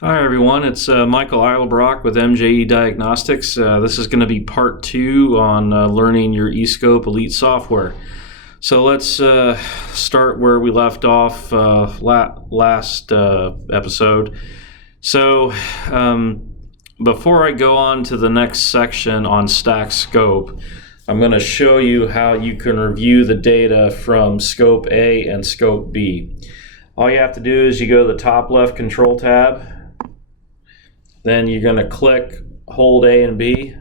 Hi everyone, it's Michael Eilbrock with MJE Diagnostics. This is going to be part 2 on learning your Escope Elite software. So let's start where we left off last episode. So before I go on to the next section on stack scope, I'm going to show you how you can review the data from Scope A and Scope B. All you have to do is you go to the top left control tab. Then you're going to click, hold A and B.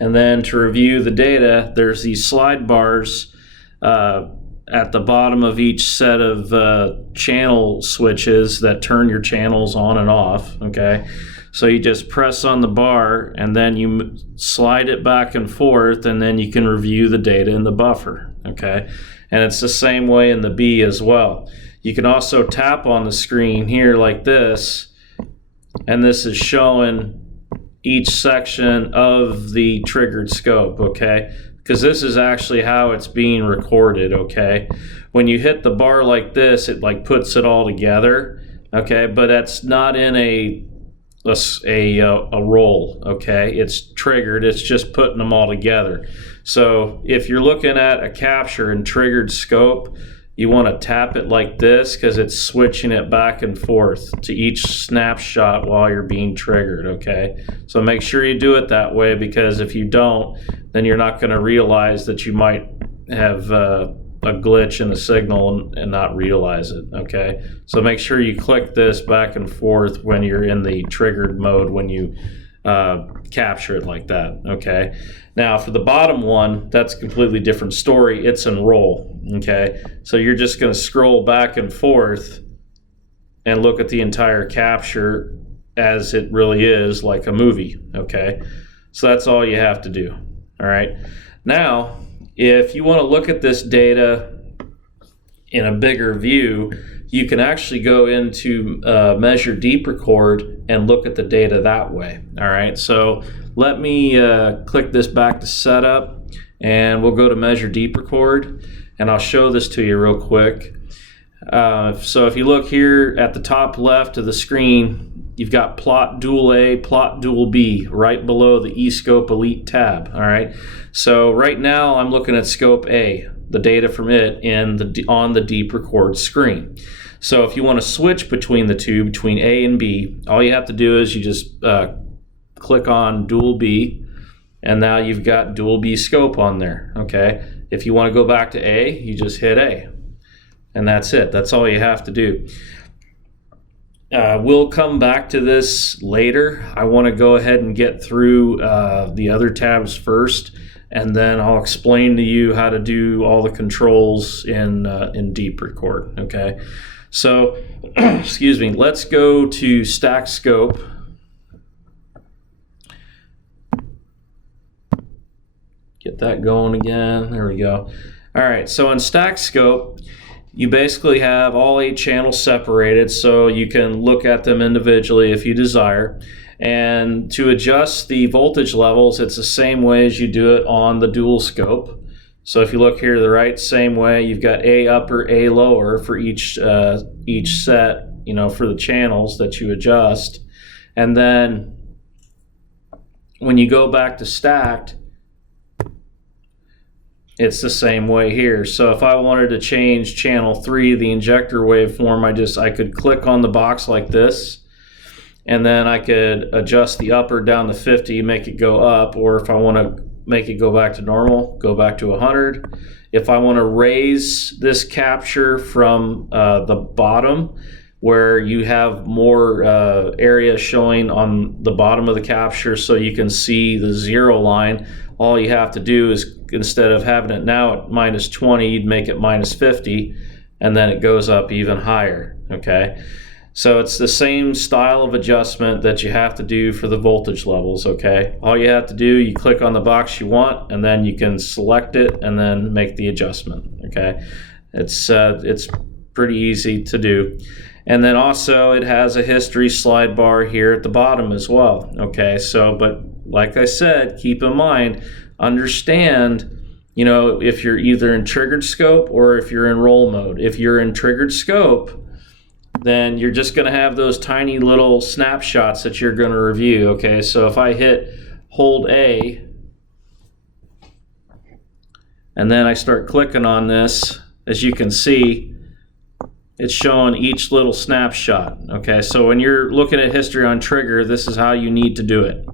And then to review the data, there's these slide bars at the bottom of each set of channel switches that turn your channels on and off. Okay, so you just press on the bar and then you slide it back and forth, and then you can review the data in the buffer. Okay, and it's the same way in the B as well. You can also tap on the screen here like this, and this is showing each section of the triggered scope, okay? Because this is actually how it's being recorded, okay? When you hit the bar like this, it like puts it all together, okay? But that's not in a roll, okay? It's triggered, it's just putting them all together. So if you're looking at a capture and triggered scope, you want to tap it like this because it's switching it back and forth to each snapshot while you're being triggered, okay? So make sure you do it that way, because if you don't, then you're not going to realize that you might have a glitch in the signal and not realize it, okay? So make sure you click this back and forth when you're in the triggered mode when you capture it like that, okay? Now for the bottom one, that's a completely different story. It's in roll, okay? So you're just going to scroll back and forth and look at the entire capture as it really is, like a movie, okay? So that's all you have to do, all right? Now, if you want to look at this data in a bigger view, you can actually go into Measure Deep Record and look at the data that way. All right, so let me click this back to setup, and we'll go to Measure Deep Record, and I'll show this to you real quick. So if you look here at the top left of the screen, you've got Plot Dual A, Plot Dual B, right below the Escope Elite tab. All right, so right now I'm looking at Scope A, the data from it on the Deep Record screen. So if you want to switch between the two, between A and B, all you have to do is you just click on Dual B, and now you've got Dual B scope on there, okay? If you want to go back to A, you just hit A, and that's it. That's all you have to do. We'll come back to this later. I want to go ahead and get through the other tabs first, and then I'll explain to you how to do all the controls in Deep Record, okay? So, excuse me, let's go to Stack Scope. Get that going again. There we go. All right, so in Stack Scope, you basically have all 8 channels separated, so you can look at them individually if you desire. And to adjust the voltage levels, it's the same way as you do it on the dual scope. So if you look here to the right, same way, you've got A upper, A lower for each set, you know, for the channels that you adjust. And then when you go back to stacked, it's the same way here. So if I wanted to change channel 3, the injector waveform, I could click on the box like this, and then I could adjust the up or down to 50, make it go up, or if I want to make it go back to normal, go back to 100. If I want to raise this capture from the bottom, where you have more area showing on the bottom of the capture so you can see the 0 line, all you have to do is, instead of having it now at -20, you'd make it -50, and then it goes up even higher, okay? So it's the same style of adjustment that you have to do for the voltage levels, okay? All you have to do, you click on the box you want, and then you can select it and then make the adjustment, okay? It's pretty easy to do. And then also it has a history slide bar here at the bottom as well, okay? So, but like I said, keep in mind, understand, you know, if you're either in triggered scope or if you're in roll mode. If you're in triggered scope, then you're just going to have those tiny little snapshots that you're going to review. Okay, so if I hit hold A and then I start clicking on this, as you can see, it's showing each little snapshot. Okay, so when you're looking at history on trigger, this is how you need to do it.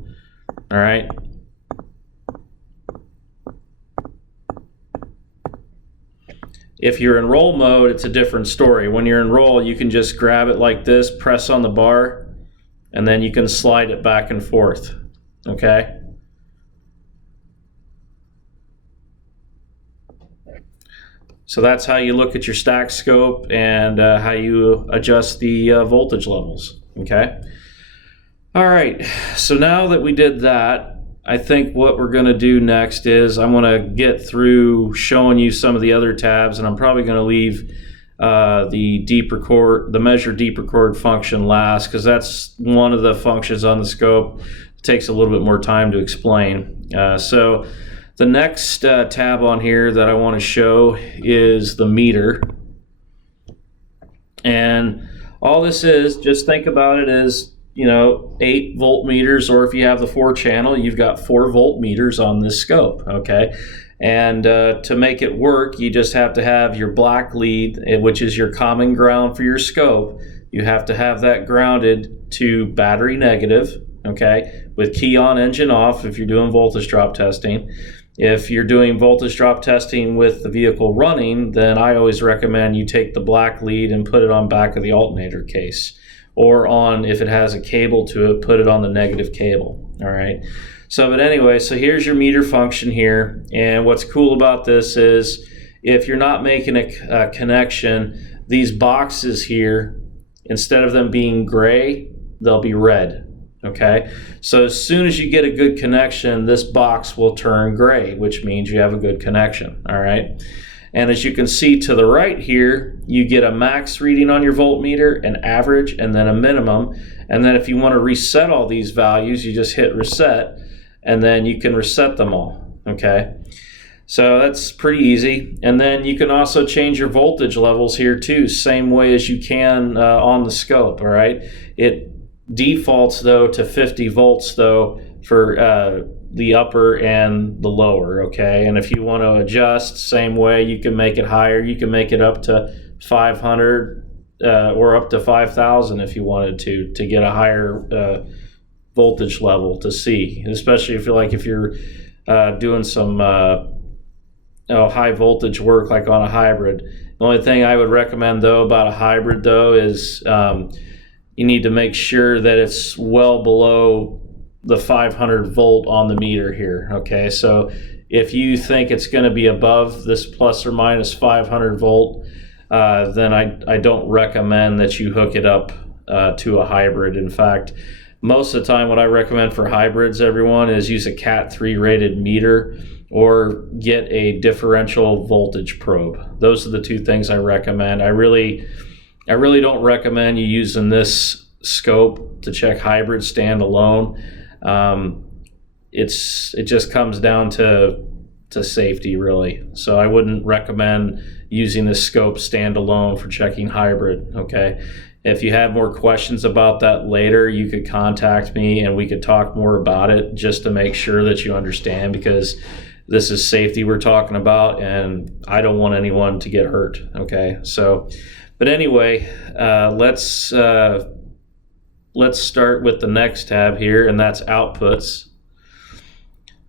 All right. If you're in roll mode, it's a different story. When you're in roll, you can just grab it like this, press on the bar, and then you can slide it back and forth. Okay? So that's how you look at your stack scope and how you adjust the voltage levels. Okay? All right, so now that we did that, I think what we're going to do next is I'm going to get through showing you some of the other tabs, and I'm probably going to leave the measure deep record function last, because that's one of the functions on the scope. It takes a little bit more time to explain. So the next tab on here that I want to show is the meter. And all this is, just think about it as 8 volt meters, or if you have the 4-channel, you've got 4 volt meters on this scope. Okay, and to make it work, you just have to have your black lead, which is your common ground for your scope. You have to have that grounded to battery negative. Okay, with key on, engine off if you're doing voltage drop testing. If you're doing voltage drop testing with the vehicle running, then I always recommend you take the black lead and put it on back of the alternator case. Or on, if it has a cable to it, put it on the negative cable. All right. So, but anyway, so here's your meter function here. And what's cool about this is if you're not making a connection, these boxes here, instead of them being gray, they'll be red. Okay. So as soon as you get a good connection, this box will turn gray, which means you have a good connection. All right. And as you can see to the right here, you get a max reading on your voltmeter, an average, and then a minimum. And then if you want to reset all these values, you just hit reset, and then you can reset them all. Okay, so that's pretty easy. And then you can also change your voltage levels here too, same way as you can on the scope. All right, it defaults though to 50 volts though for the upper and the lower. Okay, and if you want to adjust, same way, you can make it higher. You can make it up to 500 or up to 5,000 if you wanted to get a higher voltage level to see, especially if you're doing some high voltage work like on a hybrid. The only thing I would recommend though about a hybrid though is you need to make sure that it's well below the 500 volt on the meter here. Okay, so if you think it's going to be above this plus or minus 500 volt, then I don't recommend that you hook it up to a hybrid. In fact, most of the time what I recommend for hybrids, everyone, is use a Cat 3 rated meter or get a differential voltage probe. Those are the two things I recommend. I really don't recommend you using this scope to check hybrid standalone. It just comes down to safety, really. So I wouldn't recommend using this scope standalone for checking hybrid. Okay, if you have more questions about that later, you could contact me and we could talk more about it, just to make sure that you understand, because this is safety we're talking about and I don't want anyone to get hurt. Okay, so but anyway, let's start with the next tab here, and that's outputs.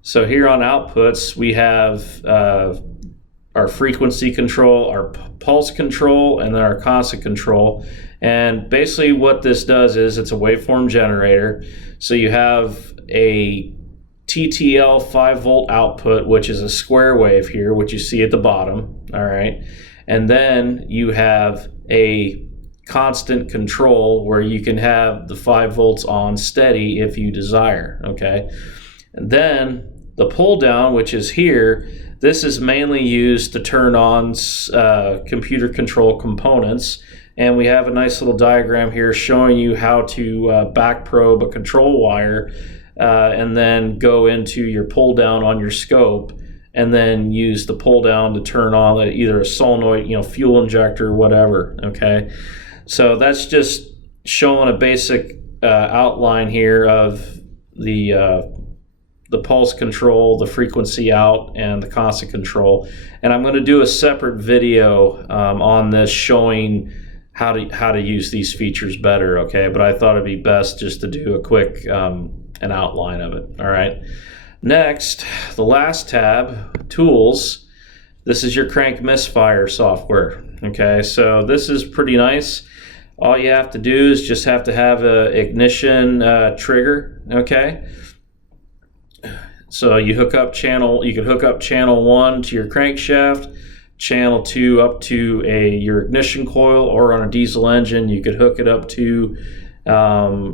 So here on outputs, we have our frequency control, our pulse control, and then our constant control. And basically what this does is it's a waveform generator. So you have a TTL 5 volt output, which is a square wave here, which you see at the bottom. All right. And then you have a constant control where you can have the 5 volts on steady if you desire. Okay. And then the pull down, which is here, this is mainly used to turn on computer control components. And we have a nice little diagram here showing you how to back probe a control wire and then go into your pull down on your scope, and then use the pull down to turn on either a solenoid, fuel injector, whatever. Okay. So that's just showing a basic outline here of the pulse control, the frequency out, and the constant control. And I'm going to do a separate video on this showing how to use these features better, okay? But I thought it'd be best just to do a quick an outline of it, all right? Next, the last tab, Tools. This is your crank misfire software, okay? So this is pretty nice. All you have to do is just have to have a ignition trigger, okay? So you hook up you can hook up channel 1 to your crankshaft, channel 2 up to your ignition coil, or on a diesel engine you could hook it up to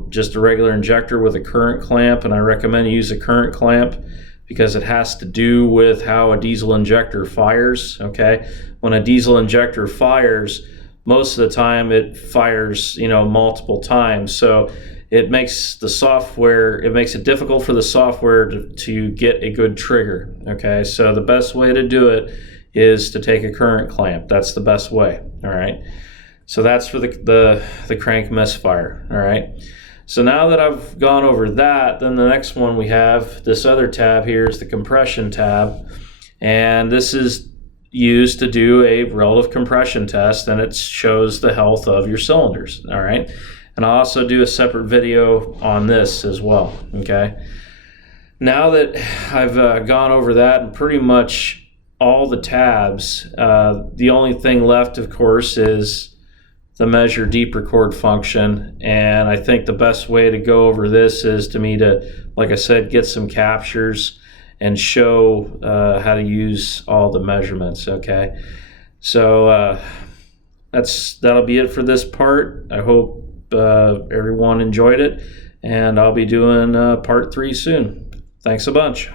just a regular injector with a current clamp, and I recommend you use a current clamp because it has to do with how a diesel injector fires, okay? When a diesel injector fires, most of the time it fires, multiple times, so it makes it difficult for the software to get a good trigger, okay? So the best way to do it is to take a current clamp. That's the best way, all right? So that's for the crank misfire, all right? So now that I've gone over that, then the next one we have, this other tab here is the compression tab, and this is used to do a relative compression test, and it shows the health of your cylinders, all right? And I'll also do a separate video on this as well, okay? Now that I've gone over that and pretty much all the tabs, the only thing left, of course, is the measure deep record function. And I think the best way to go over this is to, like I said, get some captures and show how to use all the measurements, okay? So that'll be it for this part. I hope everyone enjoyed it, and I'll be doing part 3 soon. Thanks a bunch.